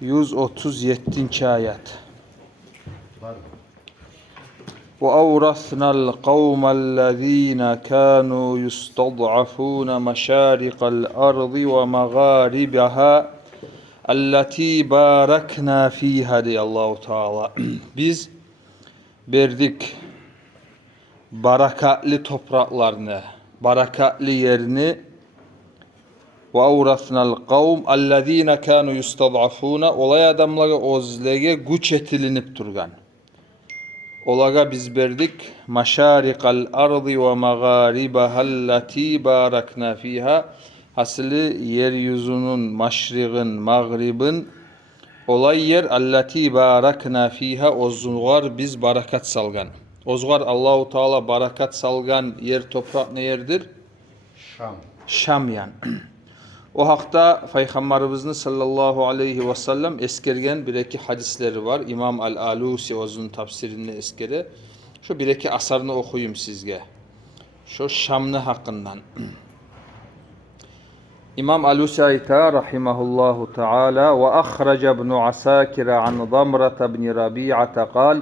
137. ayet. وَأَوْرَثْنَا الْقَوْمَ الَّذ۪ينَ كَانُوا يُسْتَضْعَفُونَ مَشَارِقَ الْأَرْضِ وَمَغَارِبَهَا الَّتِي بَارَكْنَا ف۪يهَا diye Allah-u Teala. Biz verdik barakatli topraklarını, barakatli yerini. وَاَوْرَثْنَا الْقَوْمَ الَّذ۪ينَ كَانُوا يُسْتَضْعَفُونَ olay adamları ozlege güç etilinip durgan. Olaga biz verdik maşarikal ardı ve magaribahallati barakna fiha hasili yeryüzünün maşriqin mağribin olay yer allati barakna fiha ozgar biz barakat salgan. Ozgar Allahu Teala barakat salgan yer toprak ne yerdir? Şam. Şam yani. O hakta Peygamberimizin sallallahu aleyhi ve sellem eskergen bir iki hadisleri var. İmam Al-Alusi o'zining tafsirini eskere. Şu bir iki asarını okuyayım sizge. Şu Şam'ны hakkından. İmam Al-Alusi ayta rahimahullahu taala ve ahraca ibn Asakir an Zamrata ibn Rabi'ata kal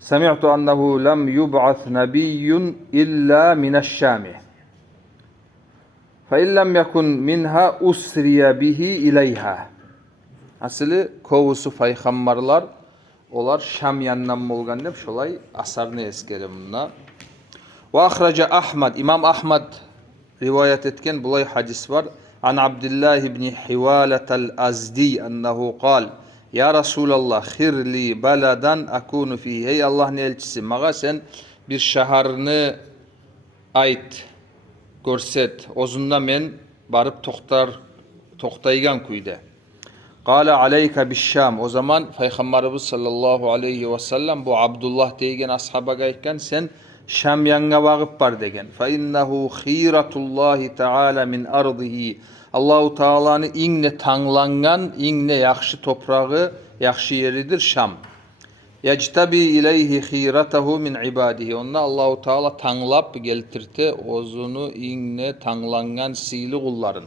semi'tu ennehu lem yub'ath nebiyyun illa mineşşami. فَاِنْ لَمْ يَكُنْ مِنْهَا اُسْرِيَ بِهِ اِلَيْهَا Asili kovusu peygamberler olar Şam yanından bolgan dep şolay asarını eskere bunna. Ve ahraca Ahmad, İmam Ahmad rivayet etken bulay hadis var. An Abdullah ibn Hiwalatal Azdi ennehu kal ya Resulallah khirli beladan akunu fihi. Ey Allah'ın elçisi, mağa sen bir şaharını ait görset, ozunda men barıp toktaygan kuyde. Kale aleyke bişşam. O zaman Peygamberimiz sallallahu aleyhi ve sellem bu Abdullah degen ashaba gaytken sen Şam yanga bağıp bar degen. Fe innehu khiratullahi teala min ardihi. Allahu Teala'nın ingne tanlangan, ingne yakşı toprağı, yakşı yeridir Şam. Yectabi ileyhi khiratahu min ibadihi. Onda Allahu Teala tanlap geltirte ozunu inne tanlangan sili kulların.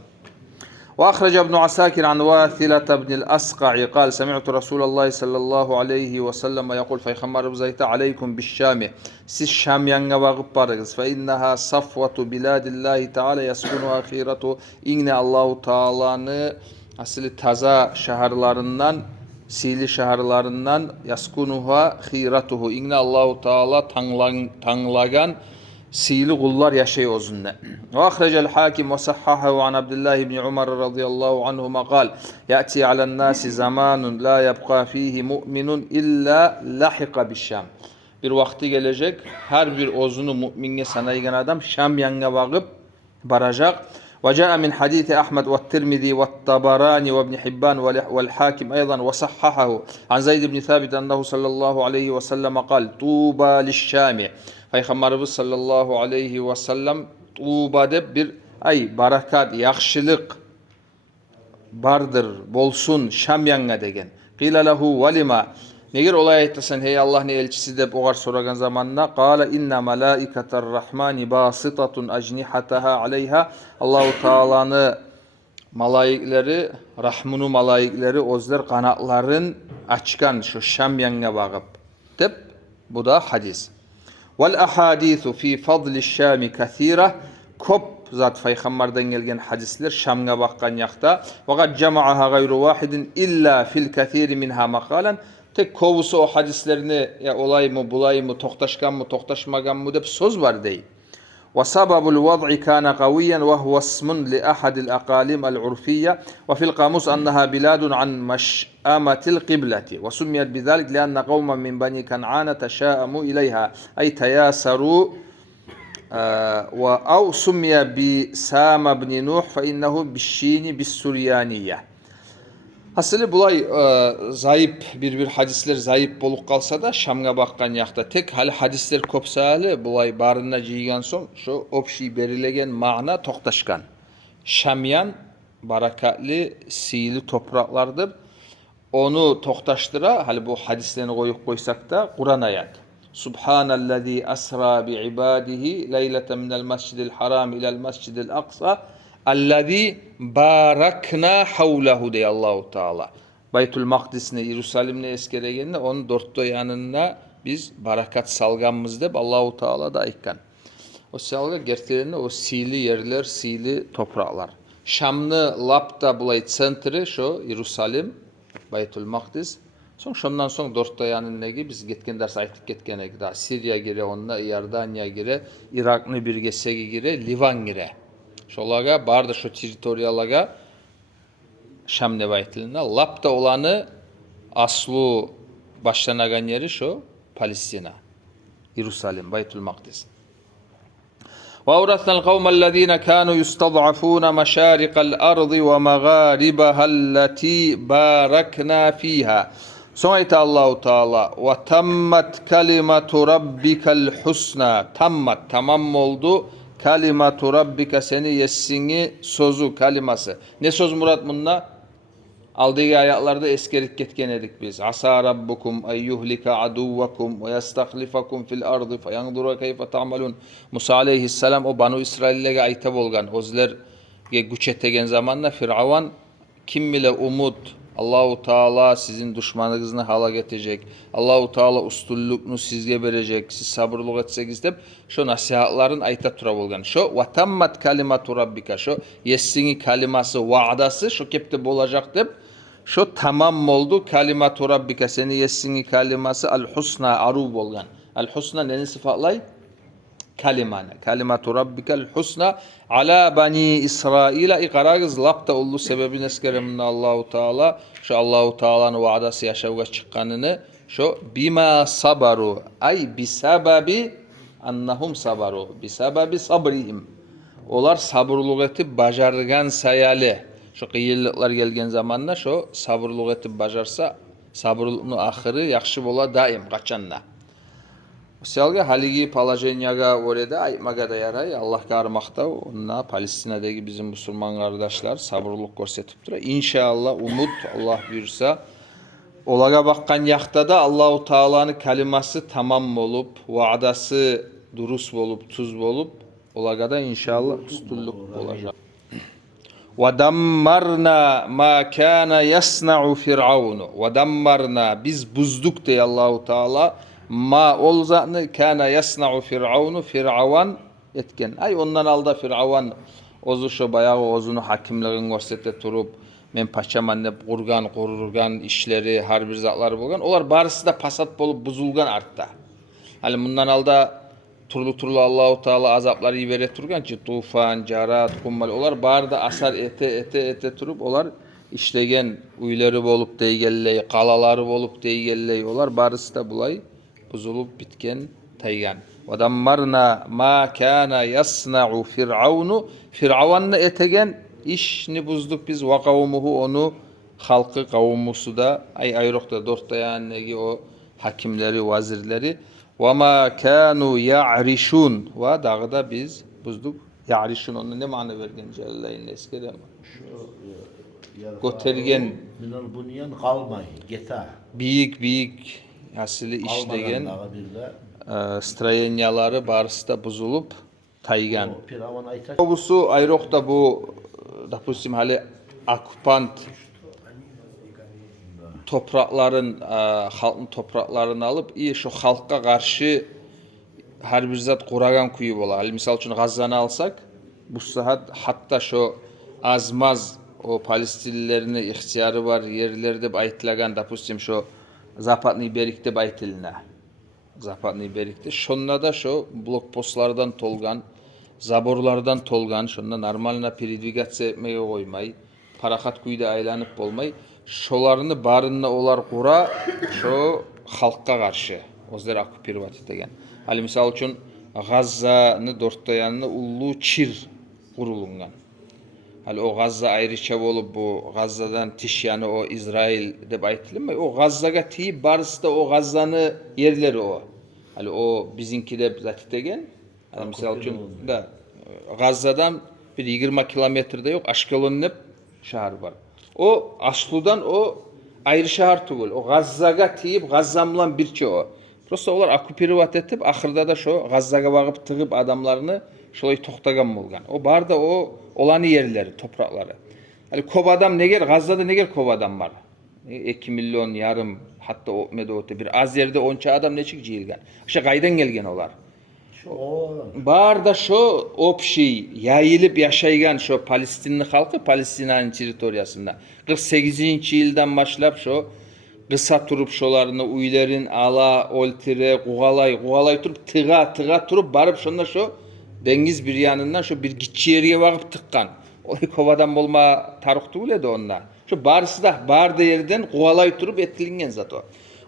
Ve ahraca ibn Asakir an Vathilata ibn al-Asqa'i kal semi'tu Resulullah sallallahu aleyhi ve sellem yekul Peygamberimiz ayta aleykum bişşami. Siz Şam yanga bağıp barınız. Fe inneha safvatu biladillahi teala yaskunuha khiratu. İnne Allahu Teala'nı asili taza şehirlerinden sili şehirlerinden yaskunuha khiratuhu. İnne Allahu Teala tanlagan sili kullar yaşay ozunne. Ve ahrecel hakim ve sahhahu an Abdullah ibn Umar radıyallahu anhuma kal ya'ti alen nasi zamanun la yabqa fihi mu'minun illa lahiqa bişşam. Bir vakti gelecek her bir ozunu müminge sanaygan adam Şam yanga bağıp baracak. وجاء من حديث أحمد والترمذي والطبراني وابن حبان والحاكم أيضا وصححه عن زيد بن ثابت أنه صلى الله عليه وسلم قال طوبى للشام. Peygamberimiz sallallahu aleyhi ve sellem tuğba deb bir barakat, yakşılık bardır, bolsun Şam yanga degen. Qila lehu velima. Neger olay aytasan hey Allah'ın elçisi deb oğar soragan zamanna qala inna malaikatar rahmani basitatun ajnihataha aleyha. Allahu Teala'nı malaikleri, rahmunu malaikleri ozlar kanatların açkan şu Şam yanga bağıp deb bu da hadis. Vel ahadithu fi fadli Şami kathira. Kop zat Peygamberden gelgen hadisler Şam'a bakkan yakta. Fakat cemaha gayru vahidin illa fil kathiri minha makalan. Tek kovusu o hadislerini ya olay mı, bulay mı, toktaşkan mı, toktaşmagan mı dep söz var dey. Ve sababul vad'i kana qawiyan ve huve ismun li ahadil aqalim al-urfiyye ve fil kamus annaha biladun an meş'amatil qiblati ve summiyet bizalik lianna qavman min bani kan'ana teşâemu ileyha ay teyasaru ve av summiye bi Sâma ibn Nuh fe innehu bişşini bis Suryaniyye. Asili bulay zayıp bir hadisler zayıp bolup kalsa da Şam'a bakkan yakta tek hali hadisler kopsa hali bulay barına ciyigan son şu opşi berilegen mağna toktaşkan. Şamyan barakatli sili topraklardır. Onu toktaştıra hali bu hadislerini koyup koysak da Kur'an ayet. Subhanallezî asra bi ibadihi leyleten minel mescidil haram ilel mescidil aksa Allazî barakna havlehu diye Allahu Teala. Baytul Maqdis'ne, Yerusalim'ne eskeregende onun dörtte yanına biz barakat salganmız deb Allahu Teala da aytkan. O salga gerçekten o sili yerler, sili topraklar. Şam'ны lapta bulay sentri şu Yerusalim, Baytul Maqdis. Şondan soň dörtte yanındaki biz ketken ders aytıp ketken da Siriya gire, onna Iordaniya gire, Irak'ны bir gesegi gire, Livan gire. Şolaga barda şu teritoriyalarga Şam deb aytılına. Lapta olanı aslu başlanagan yeri şu Palestina, Yerusalim, Baytul Maqdis. وَاَوْرَثْنَا الْقَوْمَ الَّذ۪ينَ كَانُوا يُسْتَضْعَفُونَ مَشَارِقَ الْأَرْضِ وَمَغَارِبَهَا الَّتِي بَارَكْنَا ف۪يهَا. Sonra ayet Allahu Teala وَتَمَّتْ كَلِمَةُ رَبِّكَ الْحُسْنَى. Tammat, tamam oldu. Kalimatu Rabbika seni yessini sözü, kaliması. Ne söz murat bununla? Aldığı ayaklarda eskerik ketken edik biz. Asa rabbukum eyyuhlika aduvakum ve yastaklifakum fil ardı fe yandura keyfe ta'malun. Musa aleyhisselam o Banu İsrail'e ayta bolgan. Ozler güç etegen zamanla Firavun kim bile umut Allahu Teala sizin düşmanınızı halak edecek. Allahu Teala üstünlükünü sizge verecek. Siz sabırlık etseniz dep şu nasihatların ayta tura bolgan. Şu ve tammat kalimatu rabbika şu yessini kaliması vaadası şu kepte bolacak dep şu tamam oldu kalimatu rabbika seni yessini kaliması al husna aru bolgan. Al husna neni sıfatlay? Kalimane. Kalimatu rabbikal husna ala bani İsrail'e ikaragız lapta oldu sebebin eskereminde Allahu Teala şu Allahu Teala'nın vaadası yaşavga çıkkanını şu bima sabaru ay bisababi annahum sabaru bisababi sabrihim. Olar sabırlık etip bajargan sayali. Şu kıyıllıklar gelgen zamanla şu sabırlık etip bajarsa sabırlığının ahırı yakşı bola daim kaçanla. Selga haligi Palajenyaga orada aytmaga da yaray. Allah'a armaqta onna Palestinadagi bizim Müslüman kardeşler sabırlılık görsetip tura. İnşallah umut Allah buyursa olaga bakkan yakta da Allahu Teala'nın kaliması tamam olup, vaadası durus olup, tuz olup olaga da inşallah üstünlük olacak. Ve dammarna ma kana yasna'u firavunu. Ve dammarna biz buzduk diye Allahu Teala ma olzanı kana yasna'u firavunu Firavun etken. Ay ondan alda Firavun ozu şu bayağı ozunu hakimliğin görsete turup men paçaman dep kurgan işleri har bir zatları bolgan. Olar barısı da pasat bolup buzulgan artta. Hali bundan alda turlu Allahu Teala azapları yibere turgan ki tufan, carat, kummal olar barda asar ete turup olar işlegen uyları bolup deygelley, qalaları bolup deygelley olar barısı da bulay buzulup bitken taygan. Vadammarna ma kana yasna'u firavunu Firavun'u etegen işni buzduk biz ve kavmuhu onu halkı kavmusu da ayrıkta dörtte yani o hakimleri, vazirleri ve ma kanu ya'rişun ve dağda biz buzduk ya'rişun onu ne mana vergen Celal'in eskeri ama götergen bunyan kalmay geta büyük asili işlegen strayenyaları barısı da buzulup taygan. Bu ayrıkta bu допустим hali okupant toprakların halkın topraklarını alıp iyi şu halka karşı her bir zat kuragan kuyu bola. Hali misal için Gazze'ni alsak bu saat hatta şu azmaz o Palestinlilerin ihtiyarı var yerlerde aytlagan допустим şu Zapadni Berik'te baytiline. Zapadni Berik'te. Şonda da şu blokpostlardan tolgan, zaborlardan tolgan, şonda normalna передвигаться etmeye koymay, parakat kuyda aylanıp bolmay, şolarını barınna olar kura, şu halkka karşı. Ozlar okupirovat etegen. Hali misal üçün Gazza'nı dörtte yanına ullu çir kurulungan. Hali o Gazza ayrıca bolup bu Gazza'dan tişyanı o İsrail deb aytılmay. O Gazza'ga tiyip barısı da o Gazza'nı yerleri o. Hali o bizinki de zat degen. Hali misal üçün da Gazza'dan bir 20 kilometrede yok Ashkelon'un hep şehir var. O Aslu'dan o ayrı şehir tugul. O Gazza'ga tiyip Gazza'mlan birçe o. Prosta olar okupirovat etip ahırda da şu Gazza'ga bakıp tığıp adamlarını şolay toxtagan bolgan. O barda o olanı yerleri, toprakları. Yani kov adam neger, Gazza'da neger kov adam var. 2 milyon yarım hatta o'tmedi o'tdi. Bir az yerde onça adam nechik jiyilgan. O'sha qaydan kelgan ular? Barda şu общий yayılıp yaşaygan şu Palestinli halkı Palestina'nın teritoriyasında 48-yildan başlap şu kısa turup şolarını uylerin ala oltire kugalay turup tıga turup barıp şonda şu dengiz bir yanından şu bir gitçi yerге bagıp tıkkan. Olay kovadan bolma tarıktı biledi onda. Şu barısı da barda yerden kugalay turup etilingen zat o.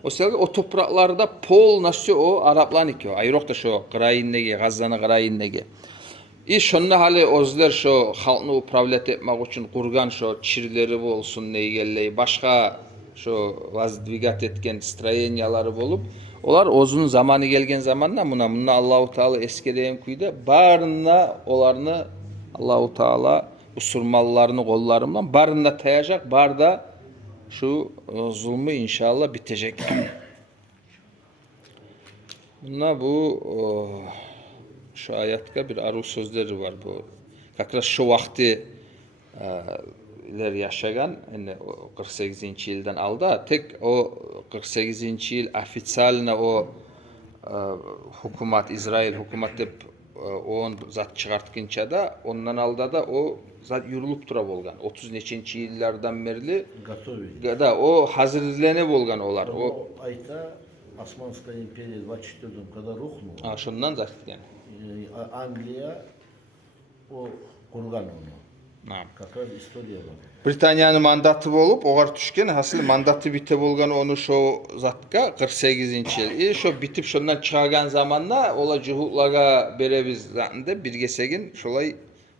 O sebeple o topraklarda polnasyo o Araplarniki o. Ayrıca da şu kırayındaki, Gazze'nin kırayındaki. Şonda hali özler şu halkını upravlet etmek için kurgan şu çirleri olsun neygelley, başka şu vazdvigat etken stroyenyaları bolup, olar uzun zamanı gelgen zamanda buna Allahu Teala eskereyen kuyda barına olarını Allahu Teala usurmallarını kollarından barında tayacak, barda şu zulmü inşallah bitecek. Buna bu şu ayatka bir aruz sözleri var bu. Kakras şu vakti yaşagan, yani 48. yıldan aldı. Tek o 48. yıl ofitsialna o hukumat, İsrail hukumat dep on zat çıkartkinça da ondan aldı da o zat yürülüp tura bolgan. 30 neçinci yıllardan berli da o hazırlanıp bolgan olar. O ayta Osmanlıska imperiya 24 kadar ruh mu? Ha şundan zat yani. Angliya o kurgan onu. Naam. Kakar istoriya var. Britaniyanın mandatı bolup ogar düşken hasıl mandatı bite bolgan onu şu zatka 48. yıl. Şu bitip şundan çıkargan zamanda ola cuhutlaga berebiz zatında birgesegin şolay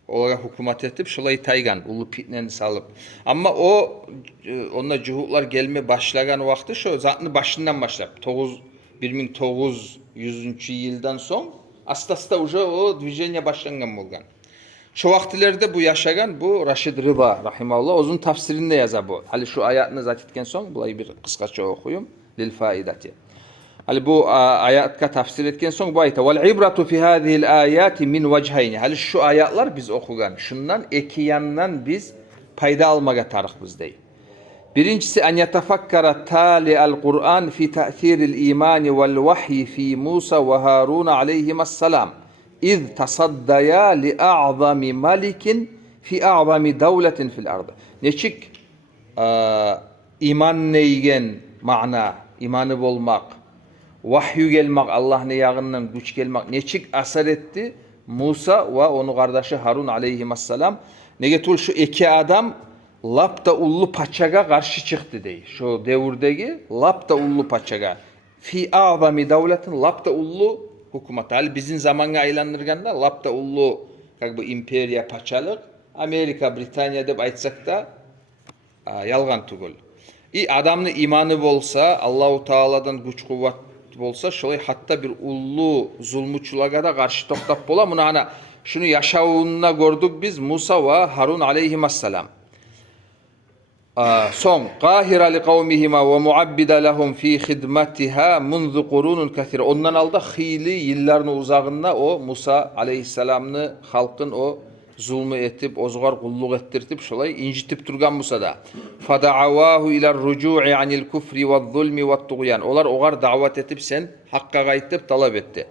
olaga hukumat etip şolay taygan ulu pitneni salıp. Ama o onunla cuhutlar gelme başlagan vakti şu zatını başından başlap 1900 yıldan son asta o движение başlangan bolgan. Şu vaktilerde bu yaşagan bu Raşid Rıza rahimahullah uzun tafsirinde yazar bu. Hali şu ayatını zat etken son bulayı bir kıskaça okuyum lil faidati. Hali bu ayatka tafsir etken son bu ayette vel ibratu fi hadihil ayati min vechayni. Hali şu ayatlar biz okugan şundan iki yandan biz payda almaga tarık bizdey. Birincisi en yetefakkara tali'al Kur'an fi ta'thiril imani vel vahyi fi Musa ve Harun aleyhimassalam. İz tasaddaya li a'zami malikin fi a'zami devletin fil ardı. Neçik iman neygen ma'na, imanı bolmak, vahyu gelmek, Allah'ın yağından güç gelmek neçik asar etti Musa ve onun kardeşi Harun aleyhisselam. Negetul şu iki adam lapta ullu paçaga karşı çıktı dey. Şu devirdeki lapta ullu paçaga. Fi a'zami devletin lapta ullu hukumat. Hali bizim zamana aylandırganda lapta ullu bu imperiya paçalık Amerika, Britanya dep aytsak da yalgan tugul. Adamın imanı bolsa, Allahu Teala'dan güç kuvvet bolsa, şolay hatta bir ullu zulmuçulaga da karşı toktap bola. Bunu ana şunu yaşavunna gördük biz Musa ve Harun aleyhisselam. Son qahira li kavmihima ve muabbida lahum fi hidmetiha munzu qurunun kathir. Ondan aldı xili yıllarını uzağında o Musa aleyhisselamını halkın o zulmü etip ozgar kulluk ettirtip şolay incitip durgan Musa'da. Fada'avahu ila rucu'i anil kufri ve zulmi ve tuğyan. Olar ogar davet etip sen hakka gaytip talep etti.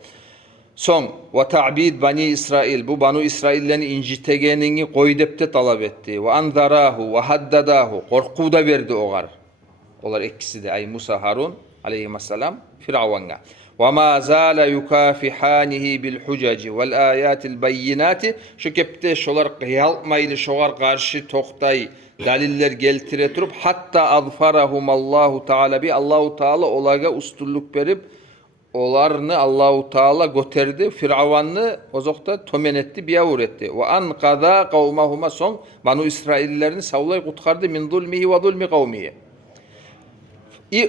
Son ve ta'bid bani İsrail bu banu İsraillerini incitegenini koy depte talep etti. Ve anzarahu ve haddadahu korku da verdi ogar. Olar ikisi de ay Musa Harun aleyhisselam Firavun'a. Ve ma zala yukafihanihi bil hucaci vel ayatil bayyinati şu kepte şolar kıyalmaylı şolar karşı toktay daliller geltire turup hatta azfarahum Allahu Teala bi Allahu Teala olaga ustulluk verip olarını Allahu Teala göterdi Firavun'u ozokta tomen etti biavur etti. Ve an qada kavmahuma son banu İsraillerini savlay kutkardı min zulmihi ve zulmi kavmihi.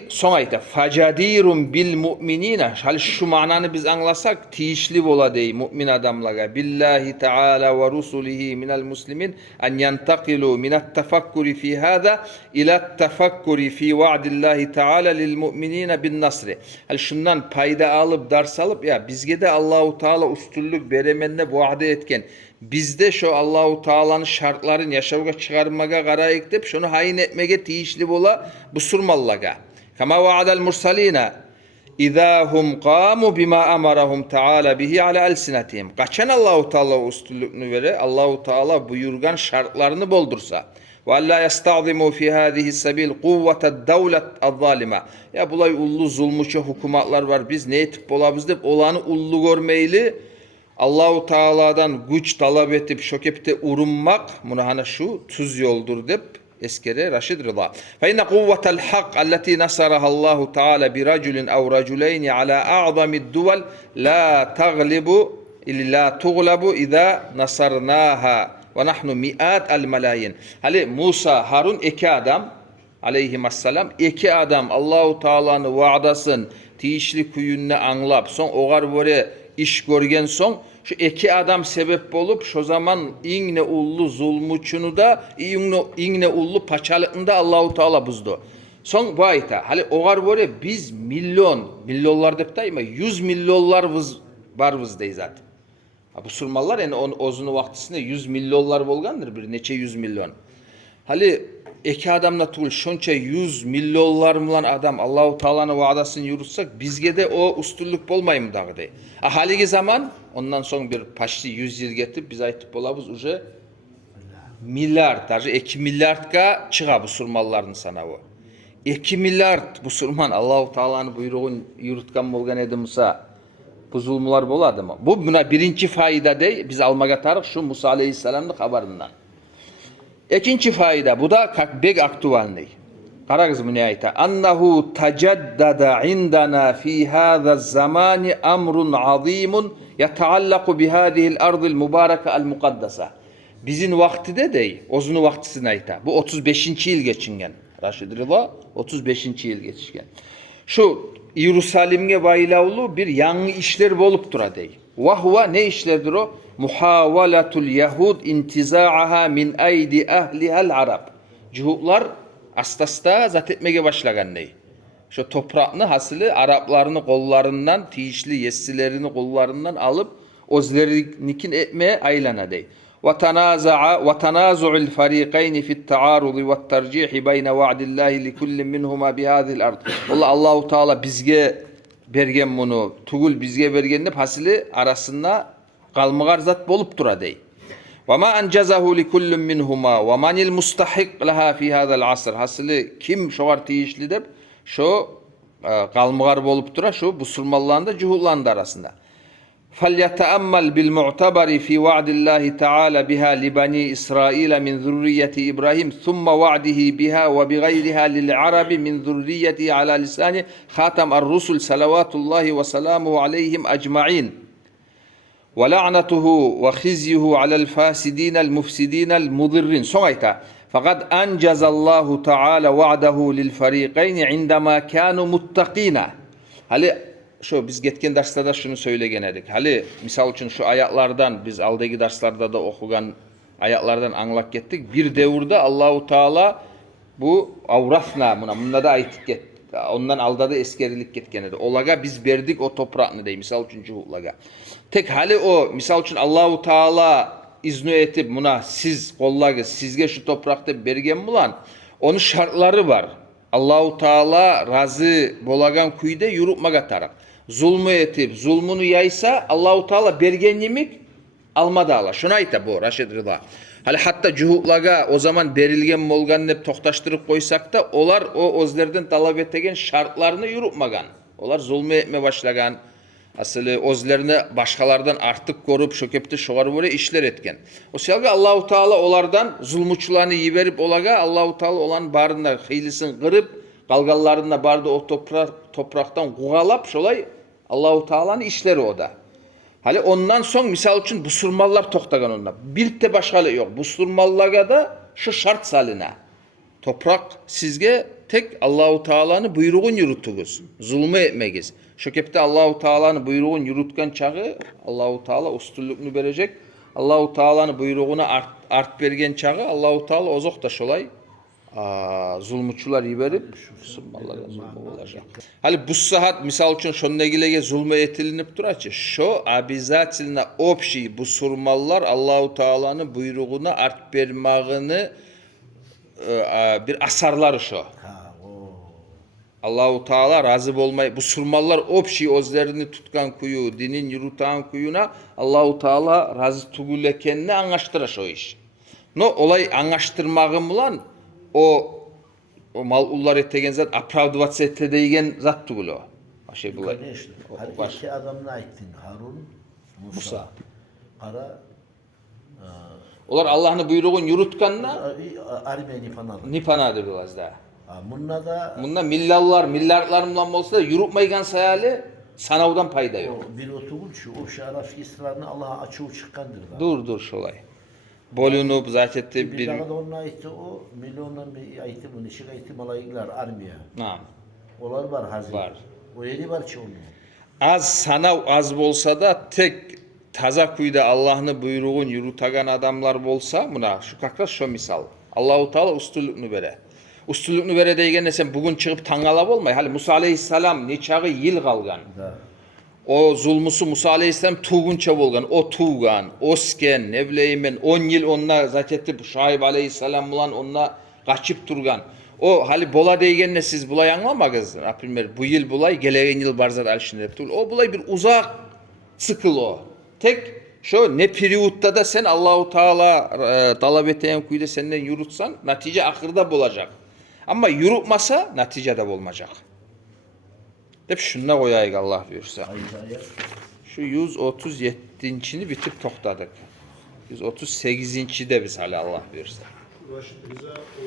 Son ayette facadirun bil mu'minine hal şu mananı biz anlasak tiyişli bola dey mümin adamlara billahi Teala ve rusulihi minel muslimin en yantakilu minat tefakkuri fi hada ila tefakkuri fi va'dillahi Teala lil mu'minine bin nasri. Hal şundan payda alıp ders alıp ya bizge de Allahu Teala üstünlük beremenne vaade etken bizde şu Allahu Taala'nın şartların yaşawga çıkarmaga qarayık dep şunu hayin etmege tiyişli bola busurmallaga. Kama vaadal mursalina İzahum qamu bima amarahum Taala bihi ala alsinatihim. Kaçan Allahu Teala üstünlüğünü vere, Allahu Teala buyurgan şartlarını boldursa. Ve alla yasta'zimu fi hadihi sabil kuvvetad devlet az-zalime. Ya bulay ullu zulmüçe hukumatlar var. Biz ne etip bolabız dep olanı ullu görmeyli. Allahu Teala'dan güç talep etip şokepte urunmak buna hana şu tuz yoldur dep eskere Raşid Rıza. Fe inne kuvvetel hak allati nasaraha Allahu Teala bi raculin ev raculayn ala a'zamid duvel la taglibu illa tuglabu iza nasarnaha ve nahnu mi'at el melayin. Hali Musa, Harun iki adam aleyhisselam iki adam Allahu Teala'nın vaadasın tiyişli kuyunne anlap son ogar böyle iş görgen son şu iki adam sebep olup şu zaman inne ullu zulmuçunu da inne ullu paçalıkında Allahu Teala buzdu. Son bu ayta hali ogar böyle biz milyonlar dep dayma 100 milyonlar var deyiz zaten. Bu surmallar yani ozunu vaktisinde 100 milyonlar bolgandır bir neçe 100 milyon. Hali iki adamla tuğul şonça 100 milyonlar mılan adam Allahu Teala'nın vaadasını yürütsek bizge de o üstünlük bolmayım dağı dey. Haligi zaman ondan sonra bir paşlı 100 yıl getip biz aytıp bolabız uje milyar, tarzı 2 milyardga çığa bu surmalların sana o. 2 milyard bu surman Allahu Teala'nın buyruğun yürütkan bolgan edi Musa. Bu zulmlar boladı mı? Bu buna birinci fayda dey biz almaga tarık şu Musa Aleyhisselam'ın habarından. İkinci fayda bu da bek aktual ney? Qaragız bu ne ayta? Annahu tacaddada indana fi hada zamani amrun azimun yetaallaku bi hadihi'l ardil mübareke'l mukaddasa. Bizim vaktide dey, ozunu vaktisine ayta. Bu 35. yıl geçingen. Raşid Rıza 35. yıl geçingen. Şu Yerusalim'e bayılavlu bir yanı işler bolup dura dey. Vahva ne işlerdir o? Muhavalatul Yahud intiza'aha min aydi ehlihal Arab. Cuhutlar astasta zat etmeye başlagan ney? Şu toprağını hasılı Araplarını kollarından, tiyişli yessilerini kollarından alıp özlerinikin etmeye aylana dey. Ve tanazu'ul fariqayn fi't ta'arud ve tercih bayna va'dillahi li kullin minhuma bi hadhihi'l ard. Allahu Teala bizge bergen bunu, tugul bizge bergen dep hasılı arasında qalmıgar zat bolup dura dey. Ve ma ancazahu li kullin minhuma ve manil mustahik laha fi hadal asr. Hasılı kim şoğar tiyişli dep şu qalmıgar bolup dura şu bu surmallarında cuhullandı arasında. فَلْيَتَأَمَّلْ بِالْمُعْتَبَرِ فِي وَعْدِ اللّٰهِ تَعَالَى بِهَا لِبَنِي إِسْرَائِيلَ مِنْ ذُرِّيَّةِ إِبْرَاهِيمَ ثُمَّ وَعْدِهِ بِهَا وَبِغَيْرِهَا لِلْعَرَبِ مِنْ ذُرِّيَّتِهِ عَلَى لِسَانِ خَاتَمَ الرُّسُلِ صَلَوَاتُ اللّٰهِ وَسَلَامُهُ عَلَيْهِمْ أَجْمَعِينَ وَلَعْنَتُهُ وَخِزْيُهُ عَلَى الْفَاسِدِينَ الْمُفْسِدِينَ الْمُضِرِّينَ. Son ayta. Fakat ancazallahu Teala va'dahu lil fariqayn indama kanu muttaqina. Hali şu biz getken derslerde şunu söyleyen edik. Hali misal için şu ayetlerden biz aldaki derslerde de okugan ayetlerden anlak gettik. Bir devirde Allahu Teala bu avrafna buna da ayettik get. Ondan aldadı eskerilik getken edi. Olaga biz verdik o toprağını dey misal için cuhulaga. Tek hali o misal için Allahu Teala izni etip buna siz kollagı sizge şu toprakta bergen bulan onun şartları var. Allahu Teala razı bolagan kuyda yürütmaga tarak. Zulmü etip zulmunu yaysa Allahu Teala bergen yemek almadı ala. Şuna ayta bu Raşid Rıza. Hali hatta cuhutlaga o zaman berilgen bolgan dep toxtaştırıp koysak da olar o özlerden talep etegen şartlarını yürütmagan. Olar zulmü etme başlagan. Asılı özlerini başkalardan artık korup şökepte şoğar böyle işler etken. O selga Allahu Teala olardan zulmuçlarını yiberip olaga Allahu Teala olan barında hıylisini kırıp galgallarında barda o topraktan kuğalap şolay Allahu Teala'nın işleri o da. Hali ondan son misal için bu surmallar toxtagan ondan. Bir de başkalı yok. Bu surmallaga da şu şart salına. Toprak sizge tek Allahu Teala'nın buyruğun yürütügüz. Zulmü etmegiz. Şökepte Allahu Teala'nın buyruğun yürütken çağı Allahu Teala üstünlükünü verecek. Allahu Teala'nın buyruğuna art bergen çağı Allahu Teala ozok da şolay zulmçular yiberip musulmanlara zulmü olacak. Hali bu saat misal üçün şonnegilega zulmü etilinip duraçı. Şo обязательно общий bu surmallar Allahu Teala'nın buyruğuna art bermağını bir asarlar şo. Ha, o. Allahu Teala razı olmay bu surmallar общий özlerini tutkan kuyu, dinin yürüten kuyuna Allahu Teala razı tugul ekenini anlaştıraş o iş. No olay anlaştırmağım ulan o malullar etegen zat apravduvats ette deygen zat tugul o. Şey bulay. Конечно. O Her var. iki adamını ayttin. Harun, Musa. Ara Olar Allah'ın buyruğun yürütkanına Armeni falan. nipanadır biraz daha. Bununla da Bunda milyarlar mılan olsa da yürütmeygen sayali sanavdan payda yok. o bir otugul şu o şaraf İsra'nı Allah'a açığı çıkandır da. Dur şolay. Bolunup zakette Bir bir... daha da onun ayeti o milyondan bir ayeti bunu işi ayeti malayıklar armiya. Naam. Olar var hazır. Var. O yeri var ki onun. Az sanav az bolsa da tek taza kuyda Allah'ın buyruğun yürütagan adamlar bolsa buna şu kakras şu misal. Allahu Teala ustuluknu bere. Ustuluknu bere deygen sen bugün çıkıp tangalap olmay. Hali Musa aleyhisselam neçağı yıl kalgan. Da. O zulmusu Musa aleyhisselam tuğunça bolgan. O tuğgan, osken, ne bileyim ben 10 yıl onna zaketi Şahib aleyhisselam bulan onna kaçıp durgan. O hali bola deygenle siz bulay anlamagız. Aprilmer bu yıl bulay gelegen yıl barzat alşinep tul. O bulay bir uzak sıkıl o. Tek şu ne periyutta da sen Allahu Teala talep eten kuyda senden yürütsan netice ahırda bulacak. Ama yürütmasa netice de olmayacak. Hep şununla koyayık Allah buyursa. Ayet. Şu 137'ncini bitip toxtadık. 138'de biz hala Allah buyursa.